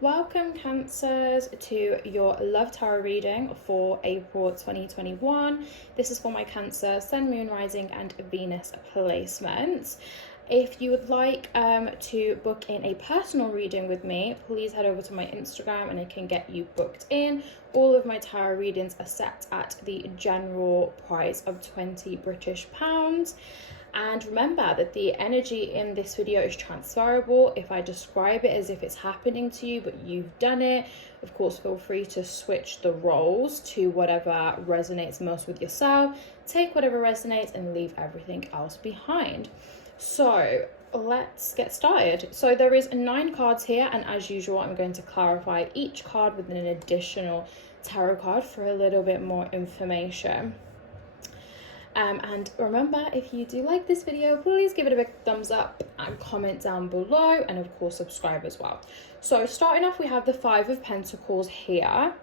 Welcome, Cancers, to your Love Tarot reading for April 2021. This is for my Cancer, Sun, Moon, Rising and Venus placements. If you would like to book in a personal reading with me, please head over to my Instagram and I can get you booked in. All of my tarot readings are set at the general price of £20 British. And remember that the energy in this video is transferable. If I describe it as if it's happening to you, but you've done it, of course, feel free to switch the roles to whatever resonates most with yourself. Take whatever resonates and leave everything else behind. So let's get started. So there is 9 cards here, and as usual, I'm going to clarify each card with an additional tarot card for a little bit more information. And remember, if you do like this video, please give it a big thumbs up and comment down below, and of course subscribe as well. So starting off, we have the 5 of Pentacles here.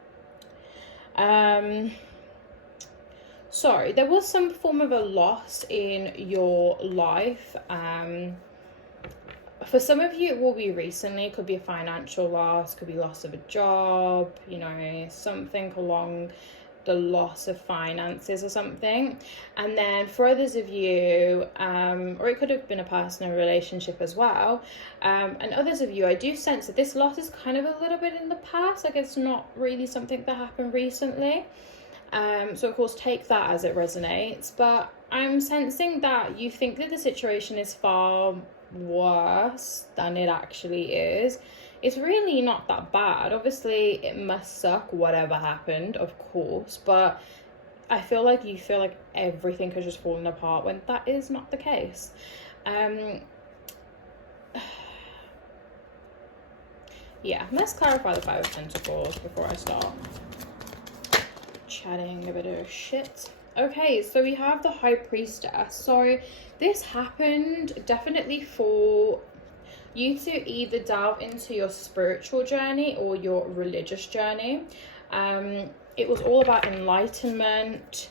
So there was some form of a loss in your life. For some of you, it will be recently. It could be a financial loss, could be loss of a job, you know, something along the loss of finances or something. And then for others of you, or it could have been a personal relationship as well, and others of you, I do sense that this loss is kind of a little bit in the past, like it's not really something that happened recently. So of course take that as it resonates, but I'm sensing that you think that the situation is far worse than it actually is. It's really not that bad. Obviously, it must suck, whatever happened, of course, but I feel like you feel like everything has just fallen apart when that is not the case. Yeah, let's clarify the 5 of Pentacles before I start chatting a bit of shit. Okay, so we have the High Priestess. So this happened definitely for you to either delve into your spiritual journey or your religious journey. It was all about enlightenment,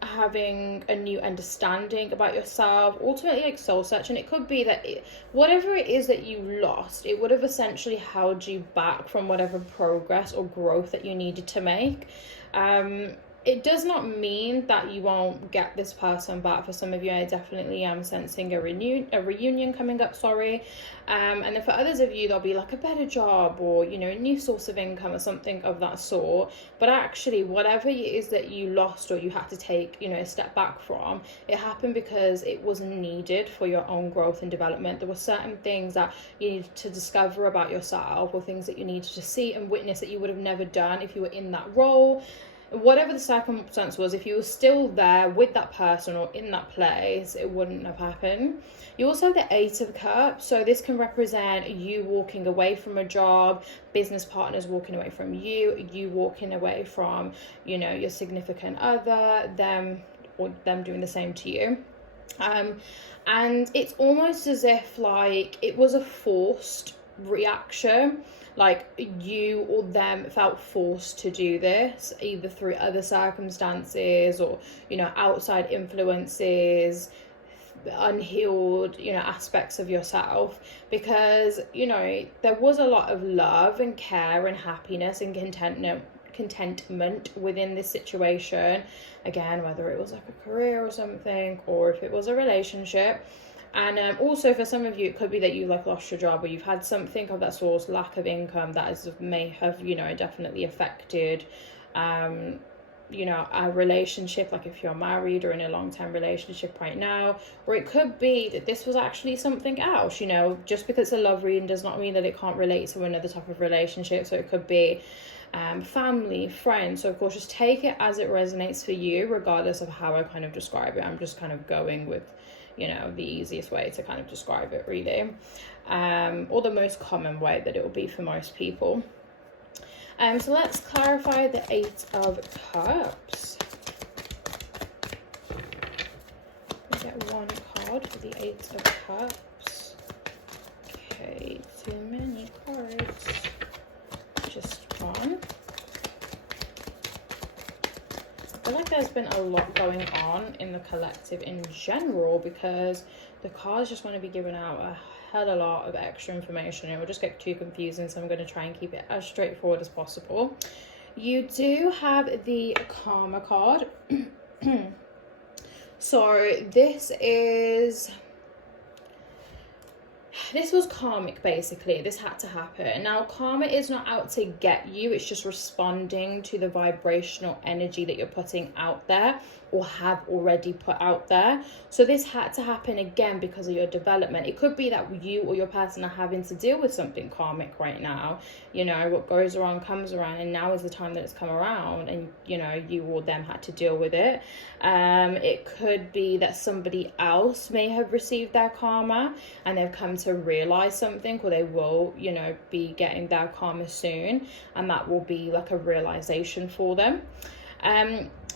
having a new understanding about yourself, ultimately like soul searching. It could be that whatever it is that you lost, it would have essentially held you back from whatever progress or growth that you needed to make. It does not mean that you won't get this person back. For some of you, I definitely am sensing a reunion coming up, and then for others of you, there'll be like a better job or, you know, a new source of income or something of that sort. But actually, whatever it is that you lost or you had to take, you know, a step back from, it happened because it was needed for your own growth and development. There were certain things that you needed to discover about yourself, or things that you needed to see and witness that you would have never done if you were in that role. Whatever the circumstance was, if you were still there with that person or in that place, it wouldn't have happened. You also have the 8 of Cups. So this can represent you walking away from a job, business partners walking away from you, you walking away from, you know, your significant other, them doing the same to you. And it's almost as if like it was a forced reaction, like you or them felt forced to do this, either through other circumstances or, you know, outside influences, unhealed, you know, aspects of yourself, because, you know, there was a lot of love and care and happiness and contentment within this situation. Again, whether it was like a career or something, or if it was a relationship. And also for some of you, it could be that you like lost your job, or you've had something of that sort, lack of income, that may have, you know, definitely affected you know, a relationship, like if you're married or in a long-term relationship right now. Or it could be that this was actually something else, you know. Just because it's a love reading does not mean that it can't relate to another type of relationship. So it could be family, friends. So of course, just take it as it resonates for you, regardless of how I kind of describe it. I'm just kind of going with, you know, the easiest way to kind of describe it, really, or the most common way that it will be for most people. So let's clarify the 8 of Cups. We get 1 card for the 8 of Cups. Okay, too many cards. Just one. I feel like there's been a lot going on in the collective in general, because the cards just want to be given out a hell a lot of extra information. It will just get too confusing, so I'm going to try and keep it as straightforward as possible. You do have the Karma card. So this was karmic, basically. This had to happen. Now, karma is not out to get you. It's just responding to the vibrational energy that you're putting out there or have already put out there. So this had to happen again because of your development. It could be that you or your person are having to deal with something karmic right now. You know, what goes around comes around, and now is the time that it's come around, and you know, you or them had to deal with it. It could be that somebody else may have received their karma and they've come to realize something, or they will, you know, be getting their karma soon, and that will be like a realization for them.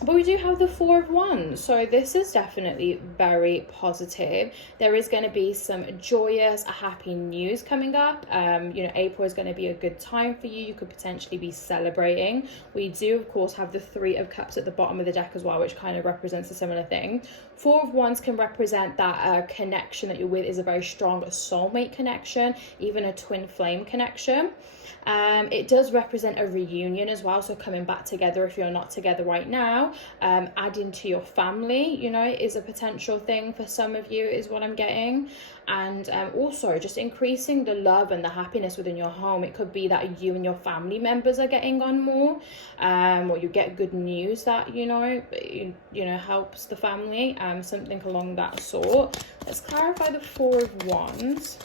But we do have the Four of Wands, so this is definitely very positive. There is going to be some joyous, happy news coming up. You know, April is going to be a good time for you. You could potentially be celebrating. We do, of course, have the Three of Cups at the bottom of the deck as well, which kind of represents a similar thing. Four of Wands can represent that connection that you're with is a very strong soulmate connection, even a twin flame connection. It does represent a reunion as well, so coming back together if you're not together right now. Adding to your family, you know, is a potential thing for some of you, is what I'm getting. And also just increasing the love and the happiness within your home. It could be that you and your family members are getting on more, or you get good news that, you know, helps the family, something along that sort. Let's clarify the Four of Wands.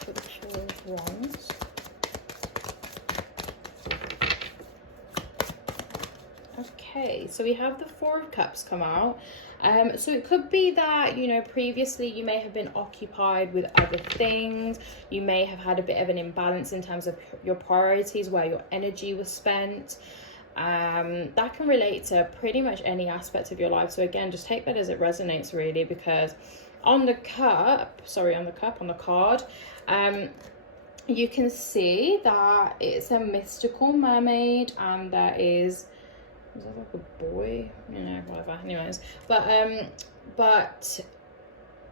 For the Four of Wands. Okay, so we have the Four of Cups come out. So it could be that, you know, previously you may have been occupied with other things. You may have had a bit of an imbalance in terms of your priorities, where your energy was spent. That can relate to pretty much any aspect of your life. So again, just take that as it resonates, really, because on the card, you can see that it's a mystical mermaid, and there is that like a boy? You know, whatever. Anyways, but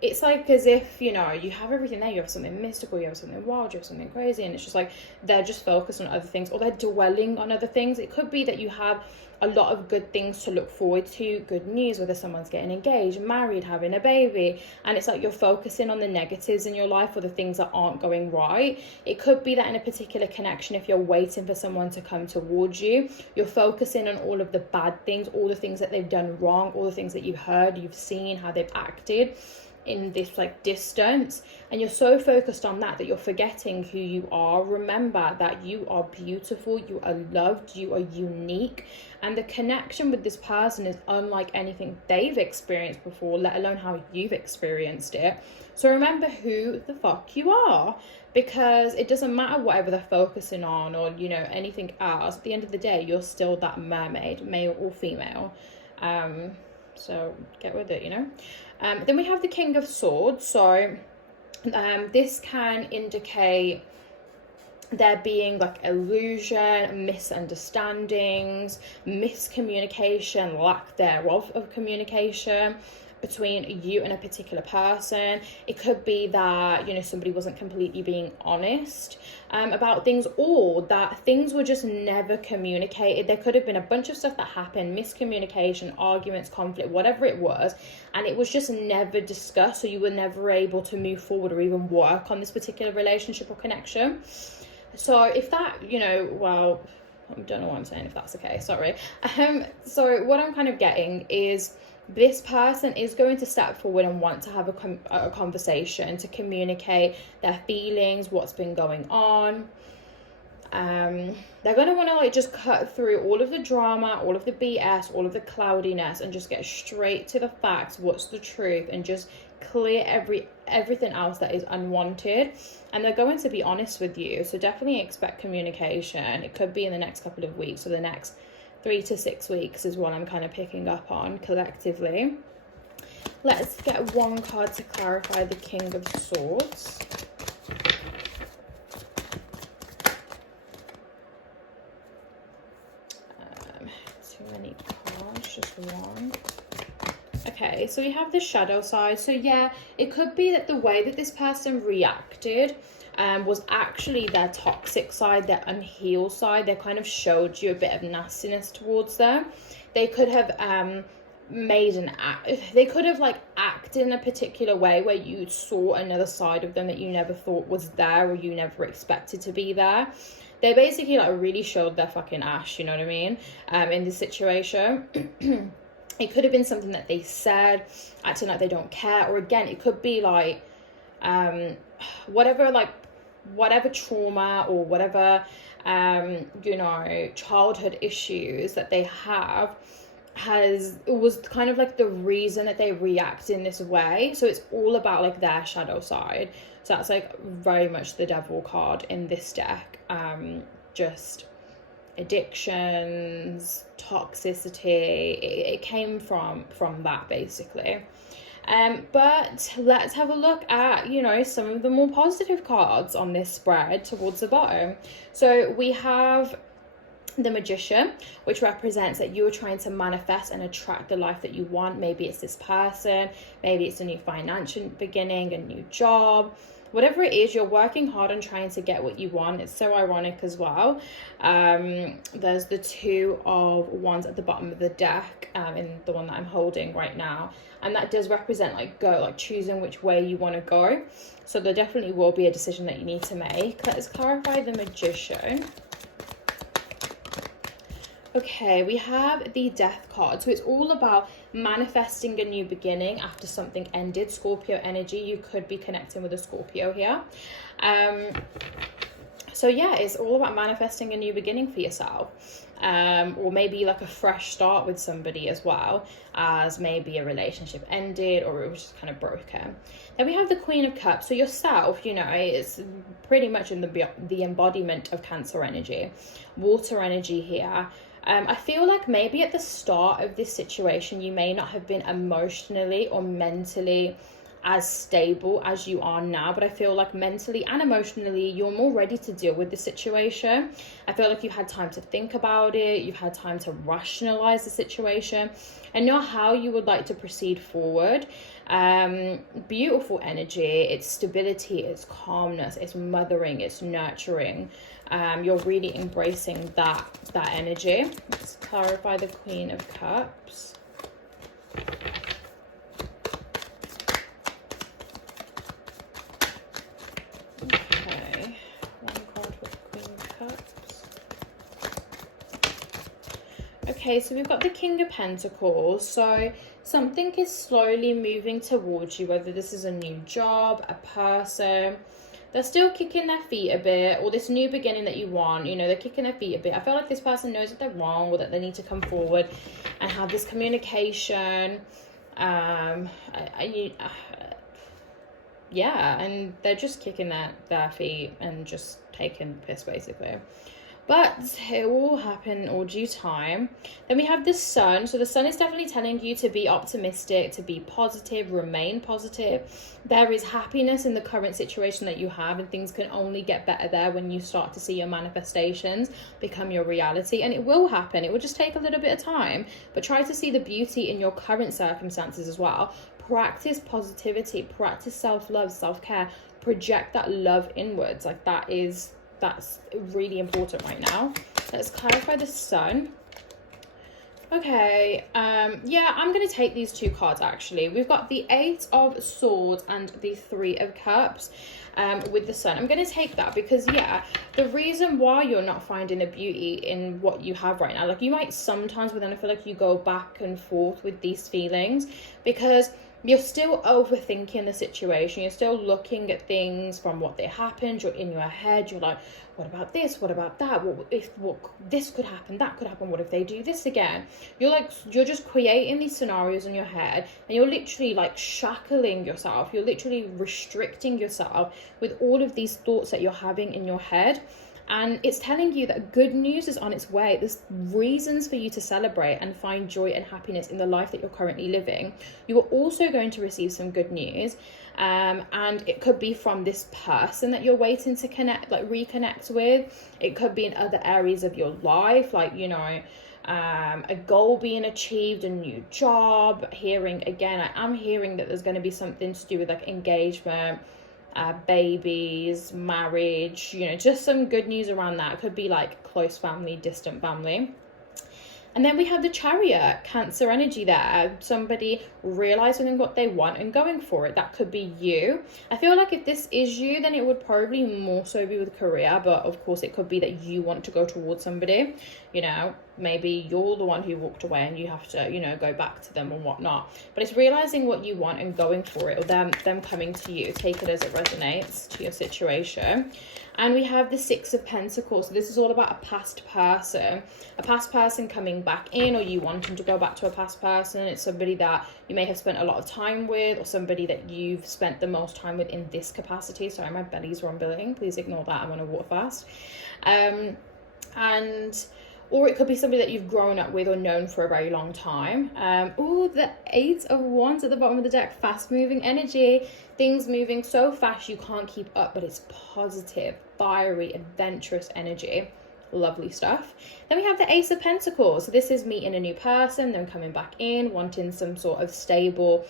it's like as if, you know, you have everything there. You have something mystical, you have something wild, you have something crazy, and it's just like they're just focused on other things, or they're dwelling on other things. It could be that you have a lot of good things to look forward to, good news, whether someone's getting engaged, married, having a baby, and it's like you're focusing on the negatives in your life or the things that aren't going right. It could be that in a particular connection, if you're waiting for someone to come towards you, you're focusing on all of the bad things, all the things that they've done wrong, all the things that you've heard, you've seen, how they've acted in this like distance, and you're so focused on that you're forgetting who you are. Remember that you are beautiful, you are loved, you are unique, and the connection with this person is unlike anything they've experienced before, let alone how you've experienced it. So remember who the fuck you are, because it doesn't matter whatever they're focusing on or, you know, anything else. At the end of the day, you're still that mermaid, male or female. So get with it, you know. Then we have the King of Swords. So this can indicate there being like illusion, misunderstandings, miscommunication, lack thereof of communication between you and a particular person. It could be that, you know, somebody wasn't completely being honest about things, or that things were just never communicated. There could have been a bunch of stuff that happened, miscommunication, arguments, conflict, whatever it was, and it was just never discussed, so you were never able to move forward or even work on this particular relationship or connection. So if that, you know, well, I don't know what I'm saying if that's okay, sorry. So what I'm kind of getting is this person is going to step forward and want to have a conversation, to communicate their feelings, what's been going on. They're going to want to like just cut through all of the drama, all of the BS, all of the cloudiness, and just get straight to the facts, what's the truth, and just clear everything else that is unwanted. And they're going to be honest with you, so definitely expect communication. It could be in the next couple of weeks, or the next 3 to 6 weeks is what I'm kind of picking up on collectively. Let's get one card to clarify the King of Swords. Too many cards, just one. Okay, Okay, so we have the shadow side. So yeah, it could be that the way that this person reacted was actually their toxic side, their unhealed side. They kind of showed you a bit of nastiness towards them. They could have they could have like acted in a particular way where you saw another side of them that you never thought was there, or you never expected to be there. They basically like really showed their fucking ass, you know what I mean, in this situation. It could have been something that they said, acting like they don't care, or again, it could be like whatever trauma or whatever you know, childhood issues that they have was kind of like the reason that they react in this way. So it's all about like their shadow side. So that's like very much the devil card in this deck. Just addictions, toxicity, it came from that basically. But let's have a look at, you know, some of the more positive cards on this spread towards the bottom. So we have the Magician, which represents that you are trying to manifest and attract the life that you want. Maybe it's this person, maybe it's a new financial beginning, a new job, whatever it is, you're working hard on trying to get what you want. It's so ironic as well. There's the Two of Wands at the bottom of the deck, in the one that I'm holding right now, and that does represent like choosing which way you want to go. So there definitely will be a decision that you need to make. Let's clarify the Magician. Okay, we have the Death card. So it's all about manifesting a new beginning after something ended. Scorpio energy. You could be connecting with a Scorpio here. So yeah, it's all about manifesting a new beginning for yourself. Or maybe like a fresh start with somebody as well, as maybe a relationship ended or it was just kind of broken. Then we have the Queen of Cups. So yourself, you know, it's pretty much in the embodiment of Cancer energy, water energy here. I feel like maybe at the start of this situation, you may not have been emotionally or mentally as stable as you are now, but I feel like mentally and emotionally you're more ready to deal with the situation. I feel like you've had time to think about it, you've had time to rationalize the situation and know how you would like to proceed forward. Beautiful energy, it's stability, it's calmness, it's mothering, it's nurturing. You're really embracing that energy. Let's clarify the Queen of Cups. Okay, one card for the Queen of Cups. Okay, so we've got the King of Pentacles. So something is slowly moving towards you, whether this is a new job, a person. They're still kicking their feet a bit, or this new beginning that you want, you know, they're kicking their feet a bit. I feel like this person knows that they're wrong, or that they need to come forward and have this communication. Yeah, and they're just kicking their feet and just taking the piss basically. But it will happen in all due time. Then we have the Sun. So the Sun is definitely telling you to be optimistic, to be positive, remain positive. There is happiness in the current situation that you have, and things can only get better there when you start to see your manifestations become your reality. And it will happen. It will just take a little bit of time. But try to see the beauty in your current circumstances as well. Practice positivity, practice self-love, self-care. Project that love inwards. Like that's really important right now. Let's clarify the Sun. Okay, yeah, I'm going to take these two cards actually. We've got the Eight of Swords and the Three of Cups with the Sun. I'm going to take that because, yeah, the reason why you're not finding the beauty in what you have right now, like you might sometimes, but then I feel like you go back and forth with these feelings because you're still overthinking the situation. You're still looking at things from what they happened. You're in your head. You're like, what about this? What about that? What this could happen? That could happen. What if they do this again? You're just creating these scenarios in your head, and you're literally like shackling yourself. You're literally restricting yourself with all of these thoughts that you're having in your head. And it's telling you that good news is on its way. There's reasons for you to celebrate and find joy and happiness in the life that you're currently living. You are also going to receive some good news. And it could be from this person that you're waiting to reconnect with. It could be in other areas of your life, like, you know, a goal being achieved, a new job. Hearing again, I am hearing that there's going to be something to do with like engagement, babies, marriage, you know, just some good news around that. It could be like close family, distant family. And then we have the Chariot, Cancer energy there. Somebody realizing what they want and going for it. That could be you. I feel like if this is you, then it would probably more so be with career. But of course, it could be that you want to go towards somebody. You know, maybe you're the one who walked away and you have to, you know, go back to them and whatnot. But it's realizing what you want and going for it, or them coming to you. Take it as it resonates to your situation. And we have the Six of Pentacles. So this is all about a past person coming back in, or you wanting to go back to a past person. It's somebody that you may have spent a lot of time with, or somebody that you've spent the most time with in this capacity. Sorry, my belly's rumbling. Please ignore that. I'm on a water fast. Or it could be somebody that you've grown up with or known for a very long time. Oh, the Eight of Wands at the bottom of the deck. Fast moving energy. Things moving so fast you can't keep up, but it's positive, fiery, adventurous energy. Lovely stuff. Then we have the Ace of Pentacles. So this is meeting a new person, then coming back in, wanting some sort of stable,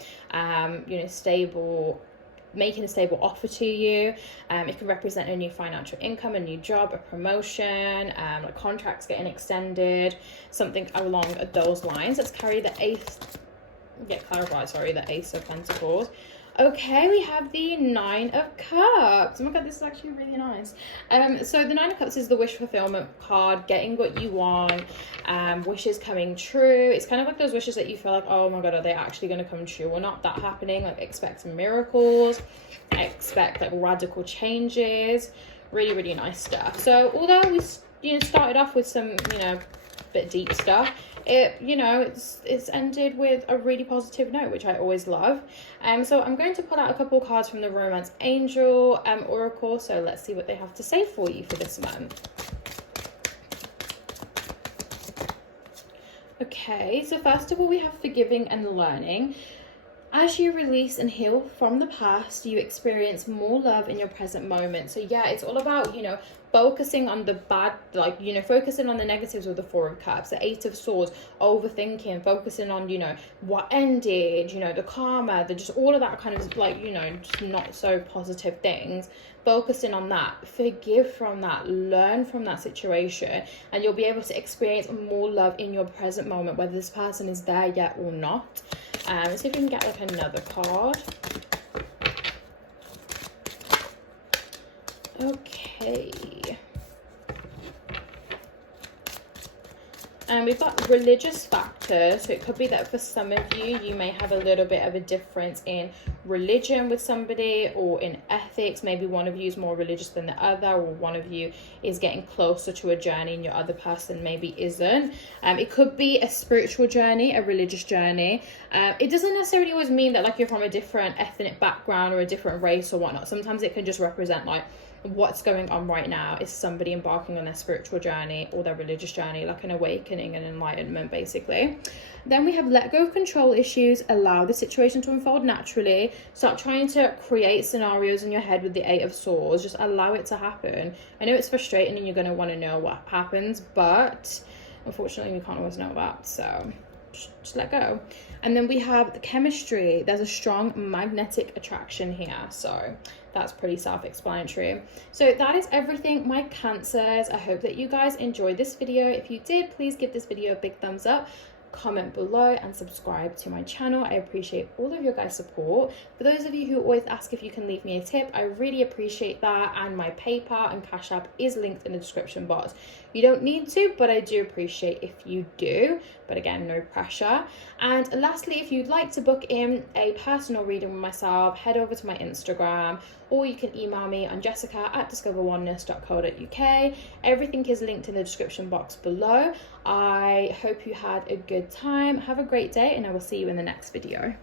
making a stable offer to you. It can represent a new financial income, a new job, a promotion, like contracts getting extended, something along those lines. Let's carry the Ace of Pentacles. Okay, we have the Nine of Cups. Oh my god, this is actually really nice. So the Nine of Cups is the wish fulfillment card, getting what you want, wishes coming true. It's kind of like those wishes that you feel like, oh my god, are they actually going to come true or not? That happening, like expect miracles, expect like radical changes. Really, really nice stuff. So although we, you know, started off with some, you know, bit deep stuff, it's ended with a really positive note, which I always love. So I'm going to pull out a couple cards from the Romance Angel Oracle. So let's see what they have to say for you for this month. Okay, so first of all, we have forgiving and learning. As you release and heal from the past, you experience more love in your present moment. So yeah, it's all about, you know, focusing on the bad, like, you know, focusing on the negatives with the Four of Cups, the Eight of Swords, overthinking, focusing on, you know, what ended, you know, the karma, the just all of that kind of like, you know, just not so positive things. Focusing on that, forgive from that, learn from that situation, and you'll be able to experience more love in your present moment, whether this person is there yet or not. Let's see if we can get like another card. Okay. And we've got religious factors. So it could be that for some of you, you may have a little bit of a difference in religion with somebody, or in ethics. Maybe one of you is more religious than the other, or one of you is getting closer to a journey and your other person maybe isn't. It could be a spiritual journey, a religious journey. It doesn't necessarily always mean that like you're from a different ethnic background or a different race or whatnot. Sometimes it can just represent like what's going on right now is somebody embarking on their spiritual journey or their religious journey, like an awakening and enlightenment basically. Then we have let go of control issues, allow the situation to unfold naturally. Stop trying to create scenarios in your head with the Eight of Swords. Just allow it to happen. I know it's frustrating and you're going to want to know what happens, but unfortunately we can't always know that, so just let go. And then we have the chemistry. There's a strong magnetic attraction here, so that's pretty self-explanatory. So that is everything, my Cancers. I hope that you guys enjoyed this video. If you did, please give this video a big thumbs up, comment below, and subscribe to my channel. I appreciate all of your guys' support. For those of you who always ask if you can leave me a tip, I really appreciate that, and my PayPal and Cash App is linked in the description box. You don't need to, but I do appreciate if you do, but again, no pressure. And lastly, if you'd like to book in a personal reading with myself, head over to my Instagram, or you can email me on jessica@discoveroneness.co.uk. Everything is linked in the description box below. I hope you had a good time. Have a great day, and I will see you in the next video.